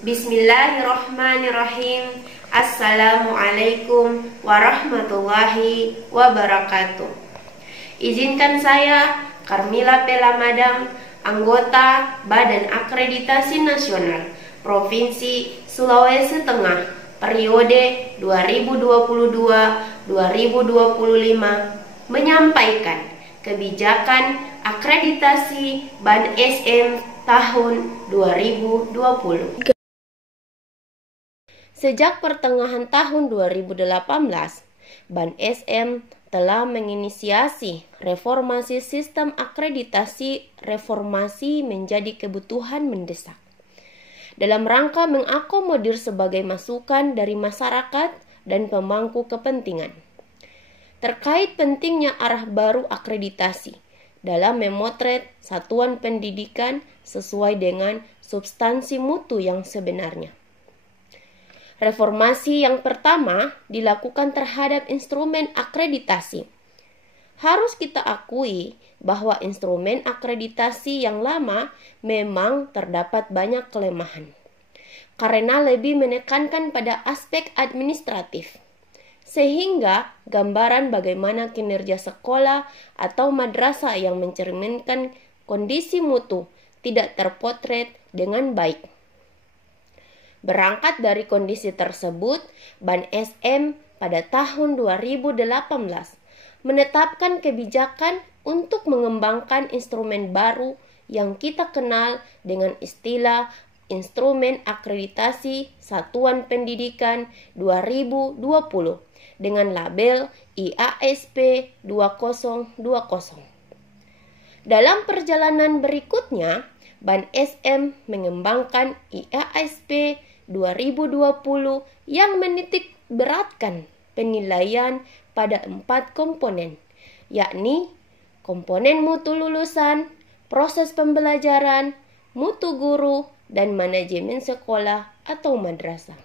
Bismillahirrahmanirrahim. Assalamualaikum warahmatullahi wabarakatuh. Izinkan saya, Karmila Pelamadam, anggota Badan Akreditasi Nasional Provinsi Sulawesi Tengah periode 2022-2025 menyampaikan kebijakan akreditasi BAN SM tahun 2020. Sejak pertengahan tahun 2018, BAN SM telah menginisiasi reformasi sistem akreditasi. Reformasi menjadi kebutuhan mendesak dalam rangka mengakomodir sebagai masukan dari masyarakat dan pemangku kepentingan terkait pentingnya arah baru akreditasi dalam memotret satuan pendidikan sesuai dengan substansi mutu yang sebenarnya. Reformasi yang pertama dilakukan terhadap instrumen akreditasi. Harus kita akui bahwa instrumen akreditasi yang lama memang terdapat banyak kelemahan, karena lebih menekankan pada aspek administratif, sehingga gambaran bagaimana kinerja sekolah atau madrasah yang mencerminkan kondisi mutu tidak terpotret dengan baik. Berangkat dari kondisi tersebut, BAN SM pada tahun 2018 menetapkan kebijakan untuk mengembangkan instrumen baru yang kita kenal dengan istilah Instrumen Akreditasi Satuan Pendidikan 2020 dengan label IASP 2020. Dalam perjalanan berikutnya, BAN SM mengembangkan IASP 2020 yang menitik beratkan penilaian pada 4 komponen, yakni komponen mutu lulusan, proses pembelajaran, mutu guru, dan manajemen sekolah atau madrasah.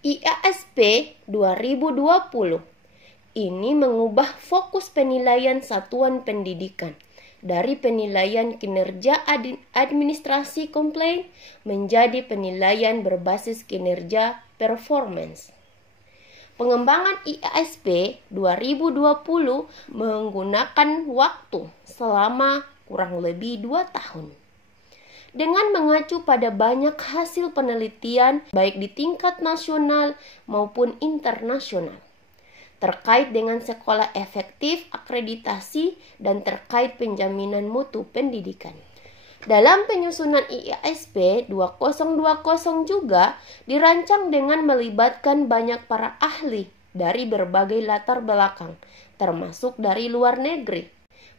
IASP 2020 ini mengubah fokus penilaian satuan pendidikan dari penilaian kinerja administrasi komplain menjadi penilaian berbasis kinerja performance. Pengembangan IASP 2020 menggunakan waktu selama kurang lebih 2 tahun. Dengan mengacu pada banyak hasil penelitian baik di tingkat nasional maupun internasional terkait dengan sekolah efektif akreditasi dan terkait penjaminan mutu pendidikan. Dalam penyusunan IASP 2020 juga dirancang dengan melibatkan banyak para ahli dari berbagai latar belakang, termasuk dari luar negeri,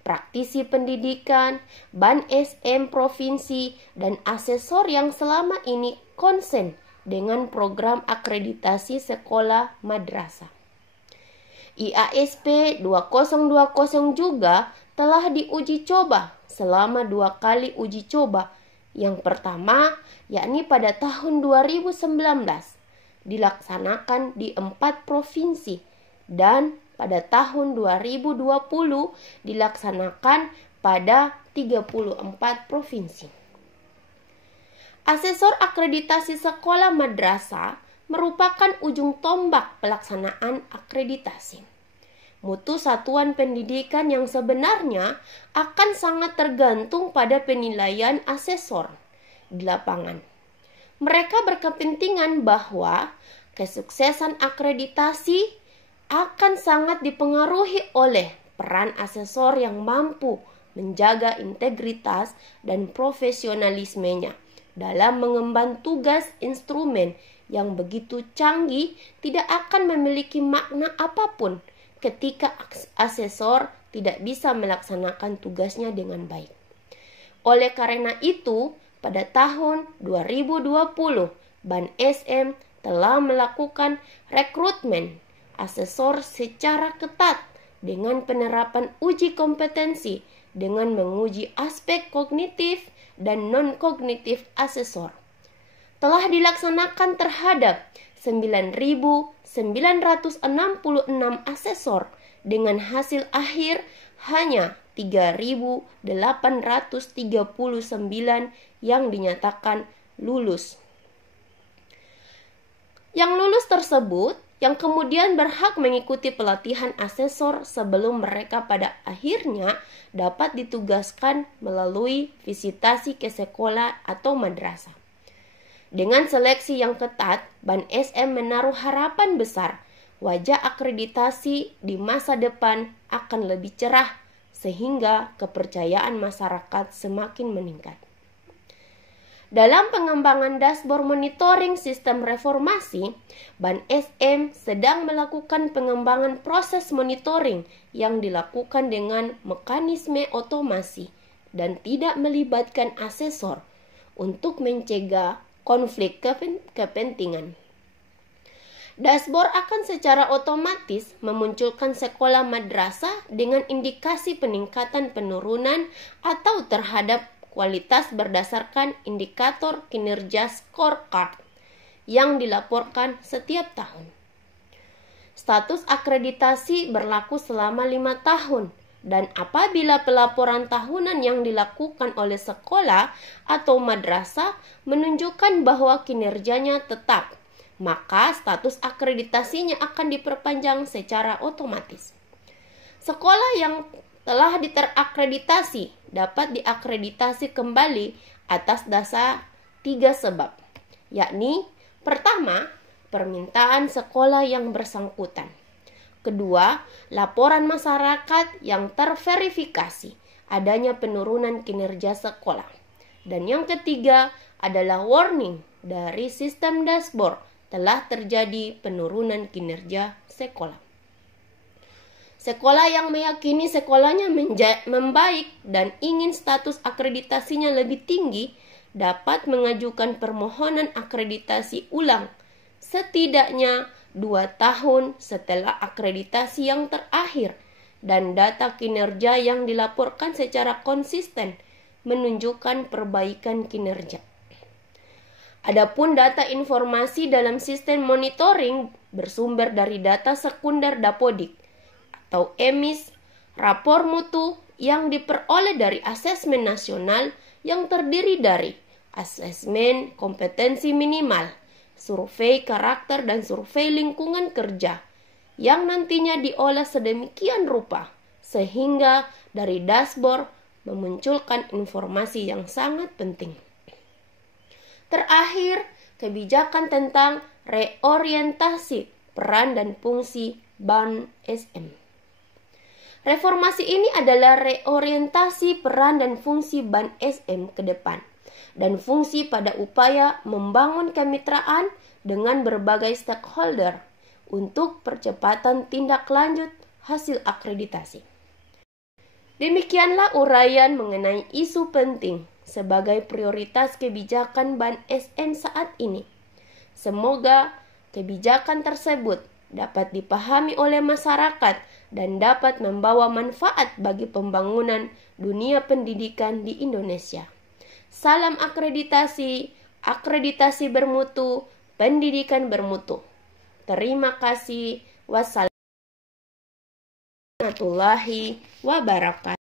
praktisi pendidikan, BAN SM provinsi, dan asesor yang selama ini konsen dengan program akreditasi sekolah madrasah. IASP 2020 juga telah diuji coba selama 2 kali uji coba. Yang pertama, yakni pada tahun 2019, dilaksanakan di 4 provinsi, dan pada tahun 2020 dilaksanakan pada 34 provinsi. Asesor akreditasi sekolah madrasah merupakan ujung tombak pelaksanaan akreditasi. Mutu satuan pendidikan yang sebenarnya akan sangat tergantung pada penilaian asesor di lapangan. Mereka berkepentingan bahwa kesuksesan akreditasi akan sangat dipengaruhi oleh peran asesor yang mampu menjaga integritas dan profesionalismenya dalam mengemban tugas instrumen yang begitu canggih tidak akan memiliki makna apapun ketika asesor tidak bisa melaksanakan tugasnya dengan baik. Oleh karena itu, pada tahun 2020, BAN SM telah melakukan rekrutmen asesor secara ketat dengan penerapan uji kompetensi dengan menguji aspek kognitif dan non-kognitif asesor. Telah dilaksanakan terhadap 9.966 asesor dengan hasil akhir hanya 3.839 yang dinyatakan lulus. Yang lulus tersebut yang kemudian berhak mengikuti pelatihan asesor sebelum mereka pada akhirnya dapat ditugaskan melalui visitasi ke sekolah atau madrasah. Dengan seleksi yang ketat, Ban SM menaruh harapan besar wajah akreditasi di masa depan akan lebih cerah sehingga kepercayaan masyarakat semakin meningkat. Dalam pengembangan dashboard monitoring sistem reformasi, Ban SM sedang melakukan pengembangan proses monitoring yang dilakukan dengan mekanisme otomasi dan tidak melibatkan asesor untuk mencegah konflik kepentingan. Dashboard akan secara otomatis memunculkan sekolah madrasah dengan indikasi peningkatan penurunan atau terhadap kualitas berdasarkan indikator kinerja scorecard yang dilaporkan setiap tahun. Status akreditasi berlaku selama 5 tahun dan apabila pelaporan tahunan yang dilakukan oleh sekolah atau madrasah menunjukkan bahwa kinerjanya tetap, maka status akreditasinya akan diperpanjang secara otomatis. Sekolah yang telah terakreditasi dapat diakreditasi kembali atas dasar 3 sebab, yakni pertama, permintaan sekolah yang bersangkutan. Kedua, laporan masyarakat yang terverifikasi adanya penurunan kinerja sekolah. Dan yang ketiga adalah warning dari sistem dashboard telah terjadi penurunan kinerja sekolah. Sekolah yang meyakini sekolahnya membaik dan ingin status akreditasinya lebih tinggi dapat mengajukan permohonan akreditasi ulang setidaknya 2 tahun setelah akreditasi yang terakhir dan data kinerja yang dilaporkan secara konsisten menunjukkan perbaikan kinerja. Adapun data informasi dalam sistem monitoring bersumber dari data sekunder Dapodik atau EMIS, rapor mutu yang diperoleh dari asesmen nasional yang terdiri dari asesmen kompetensi minimal, survei karakter dan survei lingkungan kerja yang nantinya diolah sedemikian rupa sehingga dari dashboard memunculkan informasi yang sangat penting. Terakhir, kebijakan tentang reorientasi peran dan fungsi Ban SM. Reformasi ini adalah reorientasi peran dan fungsi Ban SM ke depan dan fungsi pada upaya membangun kemitraan dengan berbagai stakeholder untuk percepatan tindak lanjut hasil akreditasi. Demikianlah uraian mengenai isu penting sebagai prioritas kebijakan Ban SM saat ini. Semoga kebijakan tersebut dapat dipahami oleh masyarakat dan dapat membawa manfaat bagi pembangunan dunia pendidikan di Indonesia. Salam akreditasi, akreditasi bermutu, pendidikan bermutu. Terima kasih. Wassalamualaikum warahmatullahi wabarakatuh.